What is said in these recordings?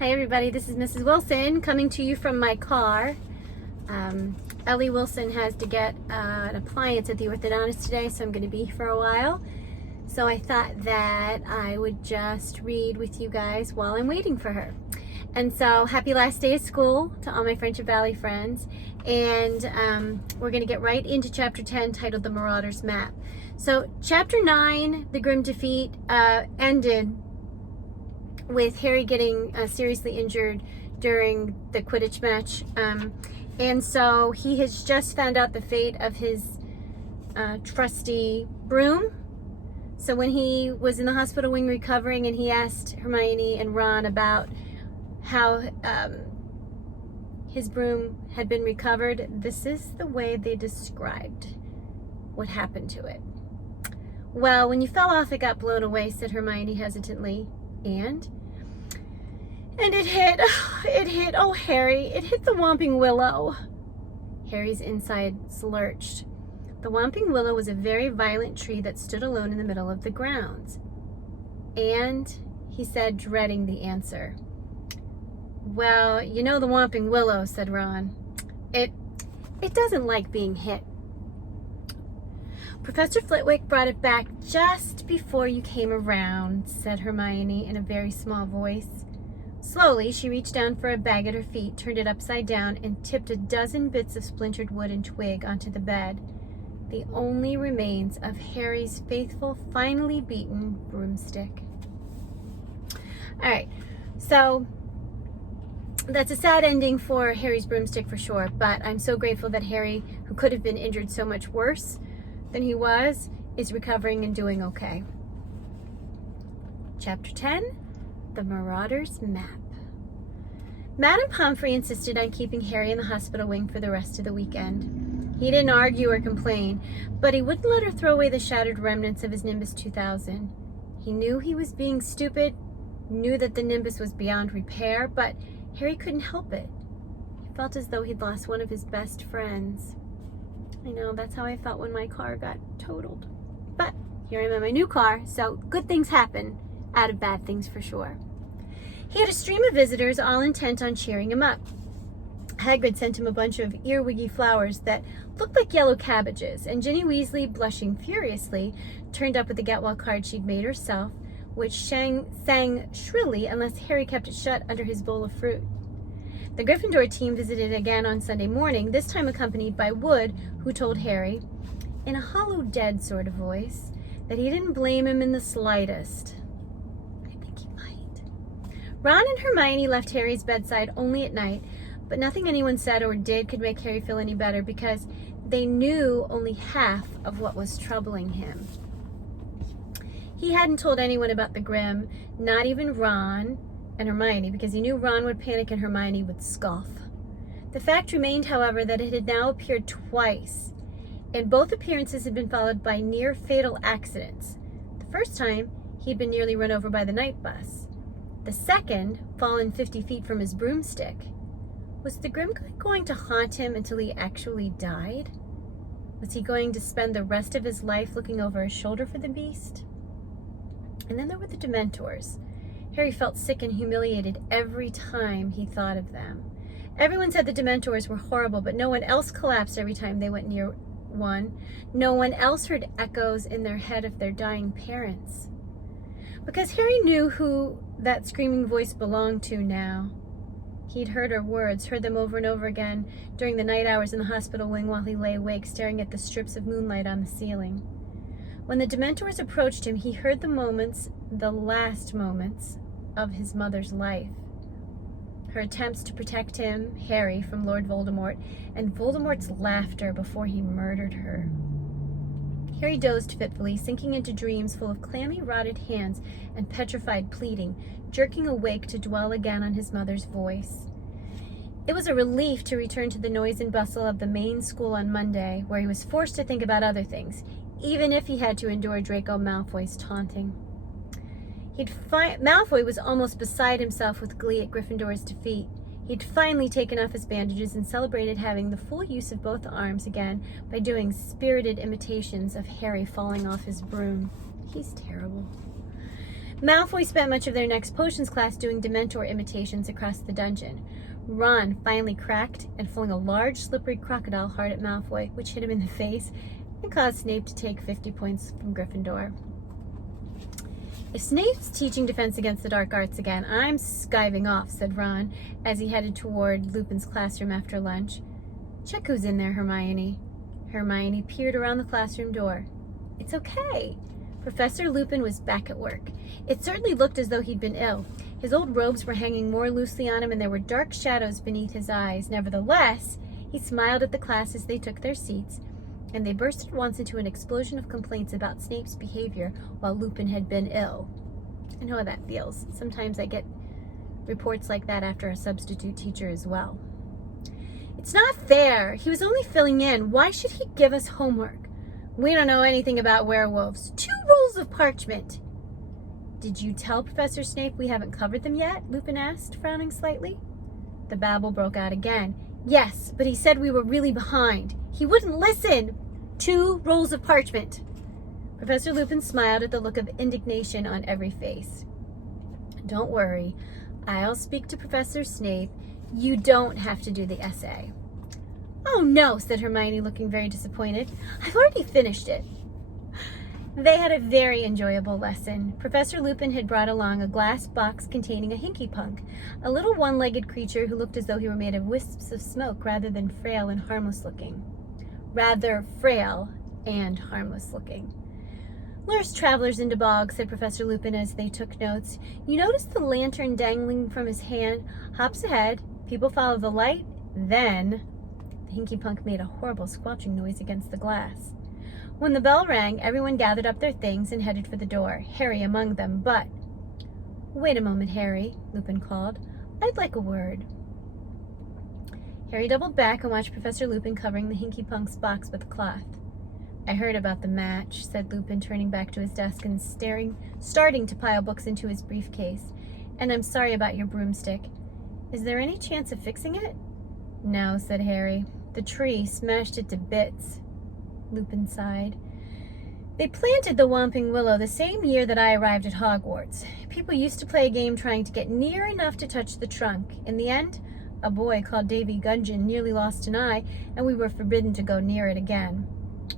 Hi everybody, this is Mrs. Wilson coming to you from my car. Ellie Wilson has to get an appliance at the orthodontist today, so I'm going to be here for a while. So I thought that I would just read with you guys while I'm waiting for her. And so happy last day of school to all my Friendship Valley friends. And we're going to get right into chapter 10 titled The Marauder's Map. So chapter 9, The Grim Defeat, ended with Harry getting seriously injured during the Quidditch match. And so he has just found out the fate of his trusty broom. So when he was in the hospital wing recovering and he asked Hermione and Ron about how his broom had been recovered, this is the way they described what happened to it. Well, when you fell off, it got blown away, said Hermione hesitantly. And it hit, oh Harry, it hit the Whomping Willow. Harry's insides lurched. The Whomping Willow was a very violent tree that stood alone in the middle of the grounds. And, he said, dreading the answer. Well, you know the Whomping Willow, said Ron. It doesn't like being hit. Professor Flitwick brought it back just before you came around, said Hermione in a very small voice. Slowly, she reached down for a bag at her feet, turned it upside down, and tipped a dozen bits of splintered wood and twig onto the bed. The only remains of Harry's faithful, finally beaten broomstick. All right, so that's a sad ending for Harry's broomstick for sure, but I'm so grateful that Harry, who could have been injured so much worse than he was, is recovering and doing okay. Chapter 10, The Marauder's Map. Madame Pomfrey insisted on keeping Harry in the hospital wing for the rest of the weekend. He didn't argue or complain, but he wouldn't let her throw away the shattered remnants of his Nimbus 2000. He knew he was being stupid, knew that the Nimbus was beyond repair, but Harry couldn't help it. He felt as though he'd lost one of his best friends. I know, that's how I felt when my car got totaled. But here I am in my new car, so good things happen out of bad things for sure. He had a stream of visitors all intent on cheering him up. Hagrid sent him a bunch of earwiggy flowers that looked like yellow cabbages, and Ginny Weasley, blushing furiously, turned up with the get-well card she'd made herself, which sang shrilly unless Harry kept it shut under his bowl of fruit. The Gryffindor team visited again on Sunday morning, this time accompanied by Wood, who told Harry, in a hollow, dead sort of voice, that he didn't blame him in the slightest. I think he might. Ron and Hermione left Harry's bedside only at night, but nothing anyone said or did could make Harry feel any better because they knew only half of what was troubling him. He hadn't told anyone about the Grim, not even Ron and Hermione, because he knew Ron would panic and Hermione would scoff. The fact remained, however, that it had now appeared twice, and both appearances had been followed by near-fatal accidents. The first time, he'd been nearly run over by the night bus. The second, fallen 50 feet from his broomstick. Was the Grim going to haunt him until he actually died? Was he going to spend the rest of his life looking over his shoulder for the beast? And then there were the dementors. Harry felt sick and humiliated every time he thought of them. Everyone said the dementors were horrible, but no one else collapsed every time they went near one. No one else heard echoes in their head of their dying parents. Because Harry knew who that screaming voice belonged to now. He'd heard her words, heard them over and over again during the night hours in the hospital wing while he lay awake staring at the strips of moonlight on the ceiling. When the dementors approached him, he heard the moments, the last moments, of his mother's life. Her attempts to protect him, Harry, from Lord Voldemort, and Voldemort's laughter before he murdered her. Harry dozed fitfully, sinking into dreams full of clammy, rotted hands and petrified pleading, jerking awake to dwell again on his mother's voice. It was a relief to return to the noise and bustle of the main school on Monday, where he was forced to think about other things, even if he had to endure Draco Malfoy's taunting. Malfoy was almost beside himself with glee at Gryffindor's defeat. He'd finally taken off his bandages and celebrated having the full use of both arms again by doing spirited imitations of Harry falling off his broom. He's terrible. Malfoy spent much of their next potions class doing dementor imitations across the dungeon. Ron finally cracked and flung a large, slippery crocodile hard at Malfoy, which hit him in the face and caused Snape to take 50 points from Gryffindor. If Snape's teaching defense against the dark arts again, I'm skiving off, said Ron as he headed toward Lupin's classroom after lunch. Check who's in there, Hermione. Hermione peered around the classroom door. It's okay. Professor Lupin was back at work. It certainly looked as though he'd been ill. His old robes were hanging more loosely on him, and there were dark shadows beneath his eyes. Nevertheless, he smiled at the class as they took their seats, and they burst at once into an explosion of complaints about Snape's behavior while Lupin had been ill. I know how that feels. Sometimes I get reports like that after a substitute teacher as well. It's not fair. He was only filling in. Why should he give us homework? We don't know anything about werewolves. 2 rolls of parchment. Did you tell Professor Snape we haven't covered them yet? Lupin asked, frowning slightly. The babble broke out again. Yes, but he said we were really behind. He wouldn't listen. 2 rolls of parchment. Professor Lupin smiled at the look of indignation on every face. Don't worry. I'll speak to Professor Snape. You don't have to do the essay. Oh no, said Hermione, looking very disappointed. I've already finished it. They had a very enjoyable lesson. Professor Lupin had brought along a glass box containing a hinky-punk, a little one-legged creature who looked as though he were made of wisps of smoke rather than frail and harmless looking. Rather frail and harmless looking. Lures travelers into bogs, said Professor Lupin as they took notes. You notice the lantern dangling from his hand, hops ahead, people follow the light, then... The hinky-punk made a horrible squelching noise against the glass. When the bell rang, everyone gathered up their things and headed for the door, Harry among them, but... Wait a moment, Harry, Lupin called. I'd like a word. Harry doubled back and watched Professor Lupin covering the hinky-punk's box with a cloth. I heard about the match, said Lupin, turning back to his desk and starting to pile books into his briefcase. And I'm sorry about your broomstick. Is there any chance of fixing it? No, said Harry. The tree smashed it to bits. Lupin sighed. They planted the Whomping Willow the same year that I arrived at Hogwarts. People used to play a game trying to get near enough to touch the trunk. In the end, a boy called Davy Gungin nearly lost an eye, and we were forbidden to go near it again.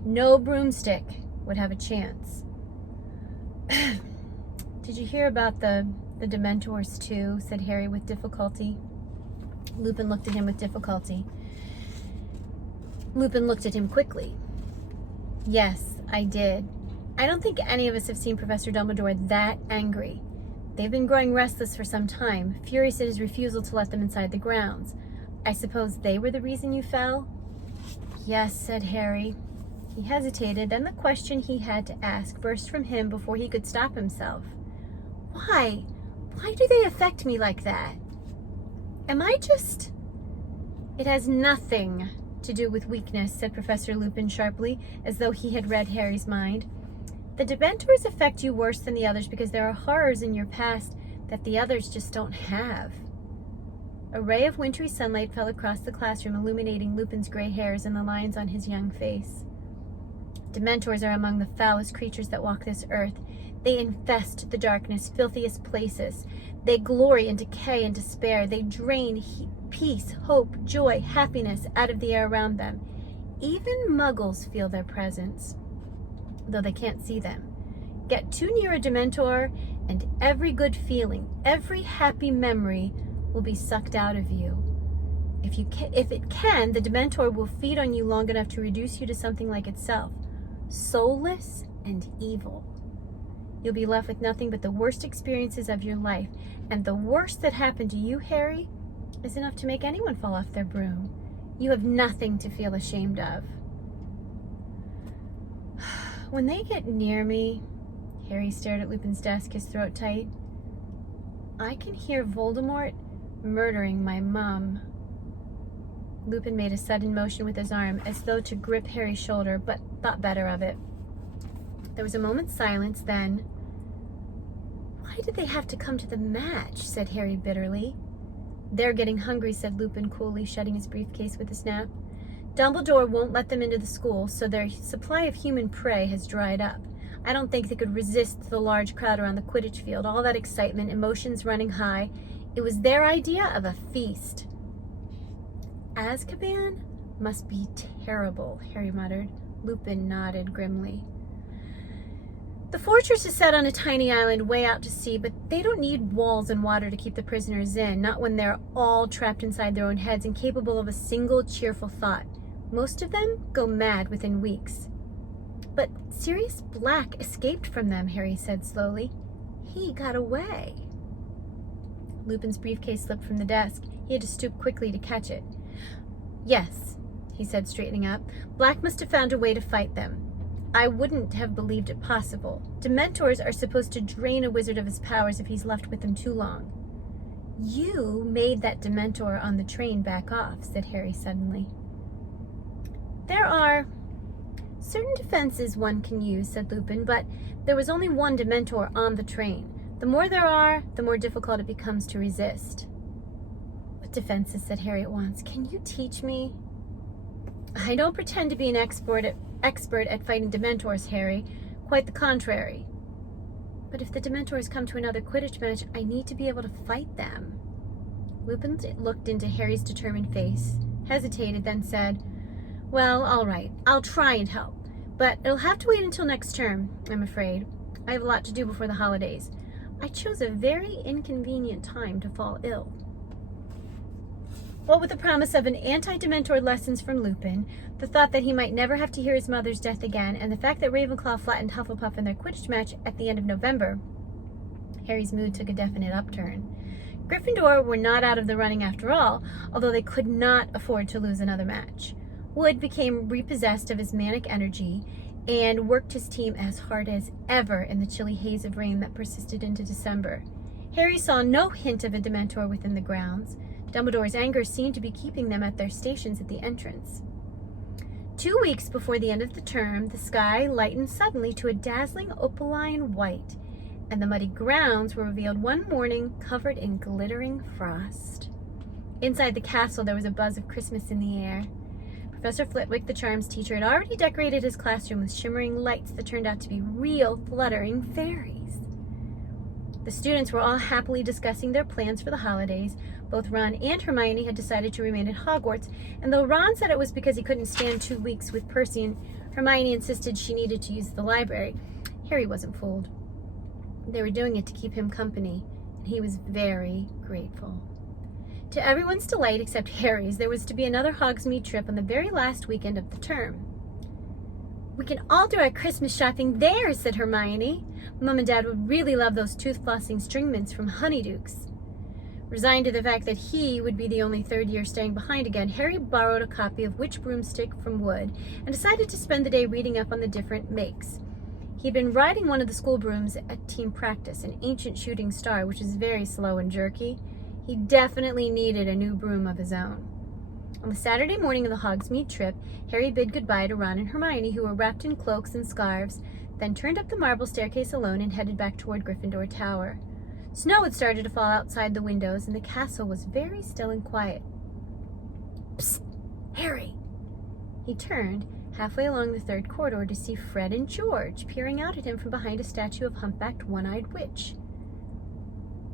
No broomstick would have a chance. Did you hear about the dementors too? Said Harry with difficulty. Lupin looked at him with difficulty. Lupin looked at him quickly. Yes, I did. I don't think any of us have seen Professor Dumbledore that angry. They've been growing restless for some time, furious at his refusal to let them inside the grounds. I suppose they were the reason you fell? Yes, said Harry. He hesitated, then the question he had to ask burst from him before he could stop himself. Why? Why do they affect me like that? Am I just... It has nothing to do with weakness, said Professor Lupin sharply, as though he had read Harry's mind. The dementors affect you worse than the others because there are horrors in your past that the others just don't have. A ray of wintry sunlight fell across the classroom, illuminating Lupin's gray hairs and the lines on his young face. Dementors are among the foulest creatures that walk this earth. They infest the darkness, filthiest places. They glory in decay and despair. They drain peace, hope, joy, happiness out of the air around them. Even muggles feel their presence, though they can't see them. Get too near a dementor, and every good feeling, every happy memory will be sucked out of you. If it can, the dementor will feed on you long enough to reduce you to something like itself, soulless and evil. You'll be left with nothing but the worst experiences of your life, and the worst that happened to you, Harry, is enough to make anyone fall off their broom. You have nothing to feel ashamed of. When they get near me, Harry stared at Lupin's desk, his throat tight, I can hear Voldemort murdering my mum. Lupin made a sudden motion with his arm, as though to grip Harry's shoulder, but thought better of it. There was a moment's silence, then... Why did they have to come to the match? Said Harry bitterly. They're getting hungry, said Lupin coolly, shutting his briefcase with a snap. Dumbledore won't let them into the school, so their supply of human prey has dried up. I don't think they could resist the large crowd around the Quidditch field, all that excitement, emotions running high. It was their idea of a feast. Azkaban must be terrible, Harry muttered. Lupin nodded grimly. The fortress is set on a tiny island way out to sea, but they don't need walls and water to keep the prisoners in, not when they're all trapped inside their own heads, incapable of a single cheerful thought. Most of them go mad within weeks. But Sirius Black escaped from them, Harry said slowly. He got away. Lupin's briefcase slipped from the desk. He had to stoop quickly to catch it. Yes, he said, straightening up. Black must have found a way to fight them. I wouldn't have believed it possible. Dementors are supposed to drain a wizard of his powers if he's left with them too long. You made that Dementor on the train back off, said Harry suddenly. There are certain defenses one can use, said Lupin, but there was only one Dementor on the train. The more there are, the more difficult it becomes to resist. What defenses, said Harry at once. Can you teach me? I don't pretend to be an expert at fighting Dementors, Harry. Quite the contrary. But if the Dementors come to another Quidditch match, I need to be able to fight them. Lupin looked into Harry's determined face, hesitated, then said, Well, all right, I'll try and help. But it'll have to wait until next term, I'm afraid. I have a lot to do before the holidays. I chose a very inconvenient time to fall ill. What with the promise of an anti-Dementor lessons from Lupin, the thought that he might never have to hear his mother's death again, and the fact that Ravenclaw flattened Hufflepuff in their Quidditch match at the end of November, Harry's mood took a definite upturn. Gryffindor were not out of the running after all, although they could not afford to lose another match. Wood became repossessed of his manic energy and worked his team as hard as ever in the chilly haze of rain that persisted into December. Harry saw no hint of a Dementor within the grounds. Dumbledore's anger seemed to be keeping them at their stations at the entrance. 2 weeks before the end of the term, the sky lightened suddenly to a dazzling opaline white, and the muddy grounds were revealed one morning covered in glittering frost. Inside the castle, there was a buzz of Christmas in the air. Professor Flitwick, the charms teacher, had already decorated his classroom with shimmering lights that turned out to be real fluttering fairies. The students were all happily discussing their plans for the holidays. Both Ron and Hermione had decided to remain at Hogwarts, and though Ron said it was because he couldn't stand 2 weeks with Percy, and Hermione insisted she needed to use the library, Harry wasn't fooled. They were doing it to keep him company, and he was very grateful. To everyone's delight except Harry's, there was to be another Hogsmeade trip on the very last weekend of the term. We can all do our Christmas shopping there, said Hermione. Mom and Dad would really love those tooth-flossing string mints from Honeydukes. Resigned to the fact that he would be the only third year staying behind again, Harry borrowed a copy of Witch Broomstick from Wood and decided to spend the day reading up on the different makes. He'd been riding one of the school brooms at team practice, an ancient shooting star, which is very slow and jerky. He definitely needed a new broom of his own. On the Saturday morning of the Hogsmeade trip, Harry bid goodbye to Ron and Hermione, who were wrapped in cloaks and scarves, then turned up the marble staircase alone and headed back toward Gryffindor Tower. Snow had started to fall outside the windows, and the castle was very still and quiet. Psst! Harry! He turned, halfway along the third corridor, to see Fred and George peering out at him from behind a statue of humpbacked one-eyed witch.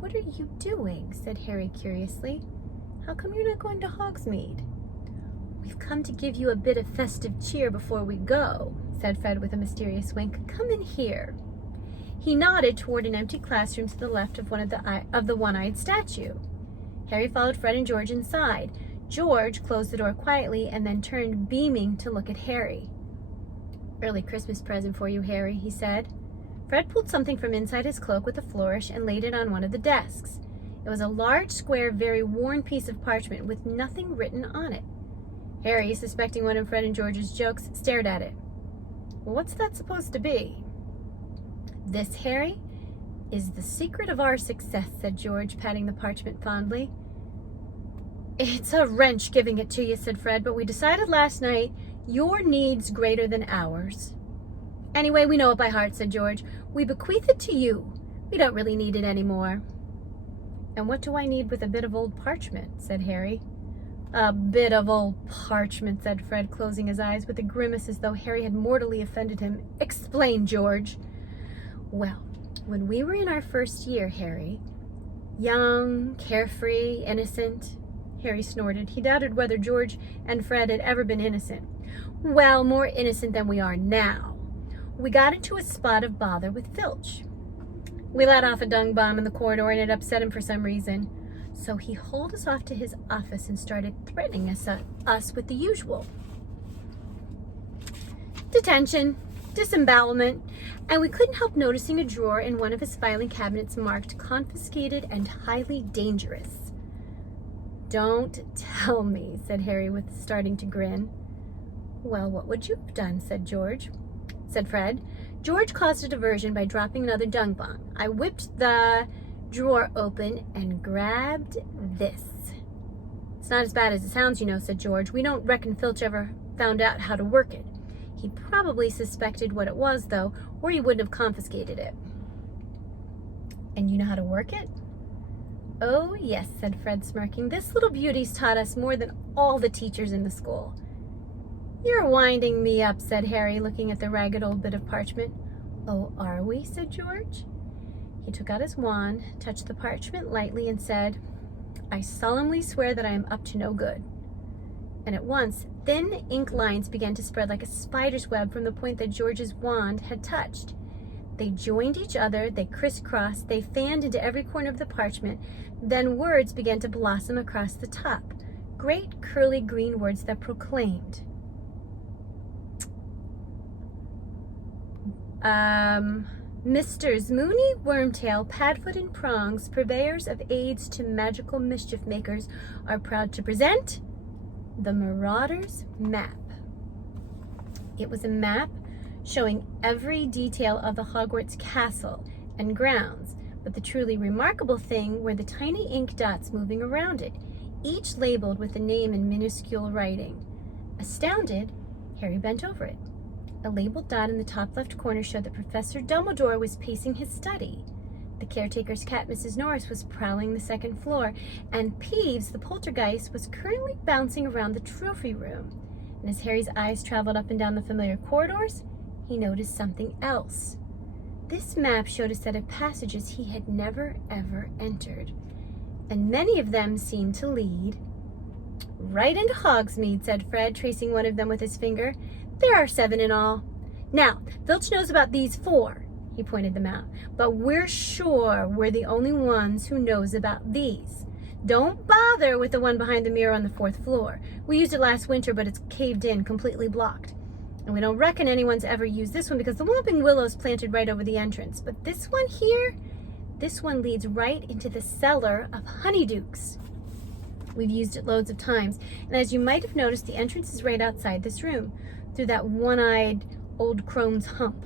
What are you doing? Said Harry curiously. How come you're not going to Hogsmeade? We've come to give you a bit of festive cheer before we go, said Fred with a mysterious wink. Come in here. He nodded toward an empty classroom to the left of the one-eyed statue. Harry followed Fred and George inside. George closed the door quietly and then turned beaming to look at Harry. Early Christmas present for you, Harry, he said. Fred pulled something from inside his cloak with a flourish and laid it on one of the desks. It was a large, square, very worn piece of parchment with nothing written on it. Harry, suspecting one of Fred and George's jokes, stared at it. Well, what's that supposed to be? This, Harry, is the secret of our success, said George, patting the parchment fondly. It's a wrench giving it to you, said Fred, but we decided last night your need's greater than ours. Anyway, we know it by heart, said George. We bequeath it to you. We don't really need it anymore. And what do I need with a bit of old parchment, said Harry. A bit of old parchment, said Fred, closing his eyes with a grimace as though Harry had mortally offended him. Explain, George. Well, when we were in our first year, Harry, young, carefree, innocent, Harry snorted. He doubted whether George and Fred had ever been innocent. Well, more innocent than we are now. We got into a spot of bother with Filch. We let off a dung bomb in the corridor and it upset him for some reason. So he hauled us off to his office and started threatening us with the usual. Detention, disembowelment, and we couldn't help noticing a drawer in one of his filing cabinets marked confiscated and highly dangerous. Don't tell me, said Harry starting to grin. Well, what would you have done, said Fred. George caused a diversion by dropping another dung bomb. I whipped the drawer open and grabbed this. It's not as bad as it sounds, said George. We don't reckon Filch ever found out how to work it. He probably suspected what it was, though, or he wouldn't have confiscated it. And you know how to work it? Oh, yes, said Fred, smirking. This little beauty's taught us more than all the teachers in the school. You're winding me up, said Harry, looking at the ragged old bit of parchment. Oh, are we? Said George. He took out his wand, touched the parchment lightly, and said, I solemnly swear that I am up to no good. And at once, thin ink lines began to spread like a spider's web from the point that George's wand had touched. They joined each other, they crisscrossed, they fanned into every corner of the parchment. Then words began to blossom across the top. Great curly green words that proclaimed. Misters Mooney, Wormtail, Padfoot, and Prongs, purveyors of aids to magical mischief makers, are proud to present the Marauder's Map. It was a map showing every detail of the Hogwarts castle and grounds, but the truly remarkable thing were the tiny ink dots moving around it, each labeled with a name in minuscule writing. Astounded, Harry bent over it. A labeled dot in the top left corner showed that Professor Dumbledore was pacing his study. The caretaker's cat, Mrs. Norris, was prowling the second floor, and Peeves, the poltergeist, was currently bouncing around the trophy room. And as Harry's eyes traveled up and down the familiar corridors, he noticed something else. This map showed a set of passages he had never, ever entered, and many of them seemed to lead right into Hogsmeade, said Fred, tracing one of them with his finger. There are 7 in all. Now, Filch knows about these 4. He pointed them out. But we're sure we're the only ones who knows about these. Don't bother with the one behind the mirror on the 4th floor. We used it last winter, but it's caved in, completely blocked. And we don't reckon anyone's ever used this one because the Whomping Willow's planted right over the entrance. But this one here, this one leads right into the cellar of Honeydukes. We've used it loads of times. And as you might have noticed, the entrance is right outside this room, through that one-eyed old crone's hump.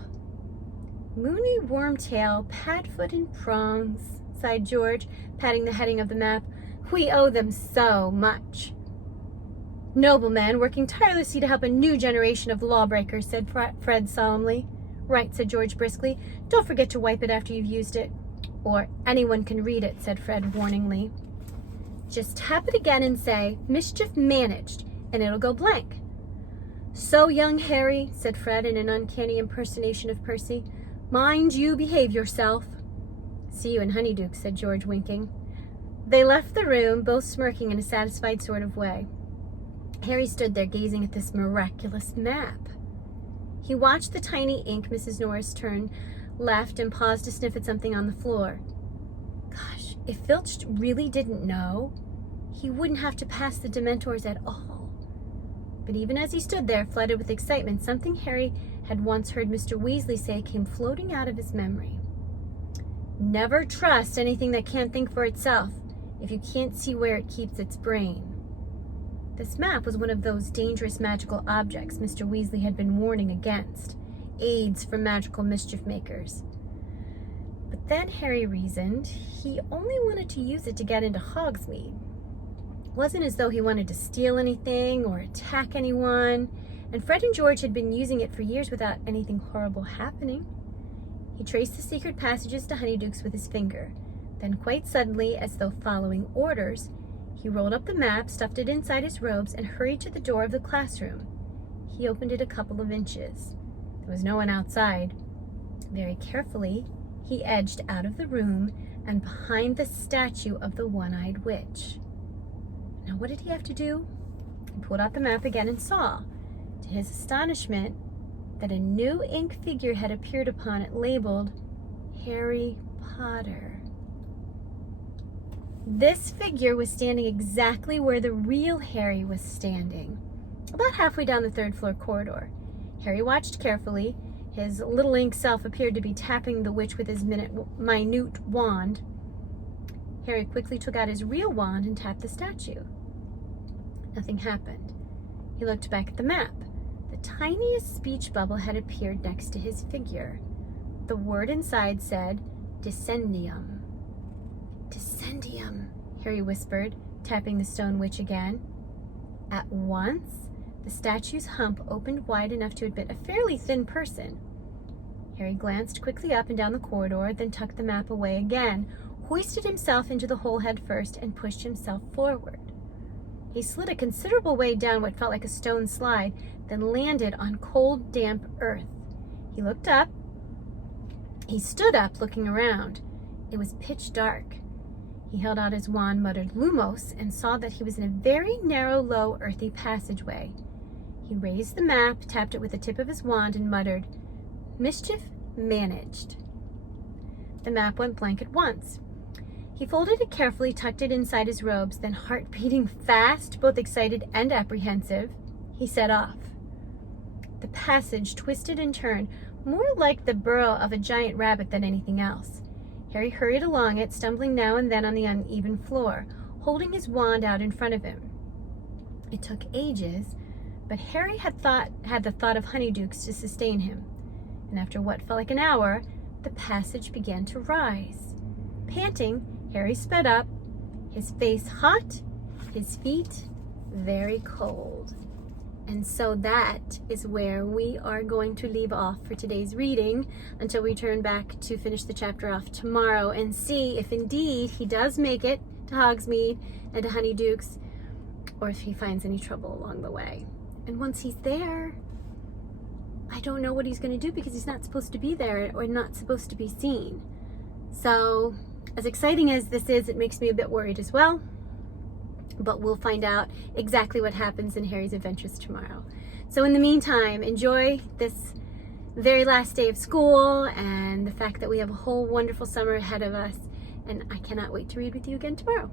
Mooney, Wormtail, Padfoot, and Prongs, sighed George, patting the heading of the map. We owe them so much. Noblemen working tirelessly to help a new generation of lawbreakers, said Fred solemnly. Right, said George briskly. Don't forget to wipe it after you've used it. Or anyone can read it, said Fred warningly. Just tap it again and say, mischief managed, and it'll go blank. So, young Harry, said Fred in an uncanny impersonation of Percy, mind you behave yourself. See you in Honeydukes, said George, winking. They left the room, both smirking in a satisfied sort of way. Harry stood there gazing at this miraculous map. He watched the tiny ink Mrs. Norris turn left and paused to sniff at something on the floor. Gosh, if Filch really didn't know, he wouldn't have to pass the dementors at all. But even as he stood there, flooded with excitement, something Harry had once heard Mr. Weasley say came floating out of his memory. Never trust anything that can't think for itself if you can't see where it keeps its brain. This map was one of those dangerous magical objects Mr. Weasley had been warning against, aids for magical mischief makers. But then Harry reasoned he only wanted to use it to get into Hogsmeade. It wasn't as though he wanted to steal anything or attack anyone, and Fred and George had been using it for years without anything horrible happening. He traced the secret passages to Honeydukes with his finger. Then quite suddenly, as though following orders, he rolled up the map, stuffed it inside his robes, and hurried to the door of the classroom. He opened it a couple of inches. There was no one outside. Very carefully, he edged out of the room and behind the statue of the one-eyed witch. Now, what did he have to do? He pulled out the map again and saw, to his astonishment, that a new ink figure had appeared upon it labeled Harry Potter. This figure was standing exactly where the real Harry was standing, about halfway down the third-floor corridor. Harry watched carefully. His little ink self appeared to be tapping the witch with his minute wand. Harry quickly took out his real wand and tapped the statue. Nothing happened. He looked back at the map. The tiniest speech bubble had appeared next to his figure. The word inside said, Descendium. Descendium, Harry whispered, tapping the stone witch again. At once, the statue's hump opened wide enough to admit a fairly thin person. Harry glanced quickly up and down the corridor, then tucked the map away again, hoisted himself into the hole head first, and pushed himself forward. He slid a considerable way down what felt like a stone slide, then landed on cold, damp earth. He looked up. He stood up, looking around. It was pitch dark. He held out his wand, muttered Lumos, and saw that he was in a very narrow, low, earthy passageway. He raised the map, tapped it with the tip of his wand, and muttered, Mischief managed. The map went blank at once. He folded it carefully, tucked it inside his robes, then, heart beating fast, both excited and apprehensive, he set off. The passage twisted and turned, more like the burrow of a giant rabbit than anything else. Harry hurried along it, stumbling now and then on the uneven floor, holding his wand out in front of him. It took ages, but Harry had the thought of honeydukes to sustain him, and after what felt like an hour, the passage began to rise. Panting, Harry sped up, his face hot, his feet very cold. And so that is where we are going to leave off for today's reading until we turn back to finish the chapter off tomorrow and see if indeed he does make it to Hogsmeade and to Honeydukes, or if he finds any trouble along the way. And once he's there, I don't know what he's going to do because he's not supposed to be there or not supposed to be seen. So as exciting as this is, it makes me a bit worried as well. But we'll find out exactly what happens in Harry's adventures tomorrow. So in the meantime, enjoy this very last day of school and the fact that we have a whole wonderful summer ahead of us. And I cannot wait to read with you again tomorrow.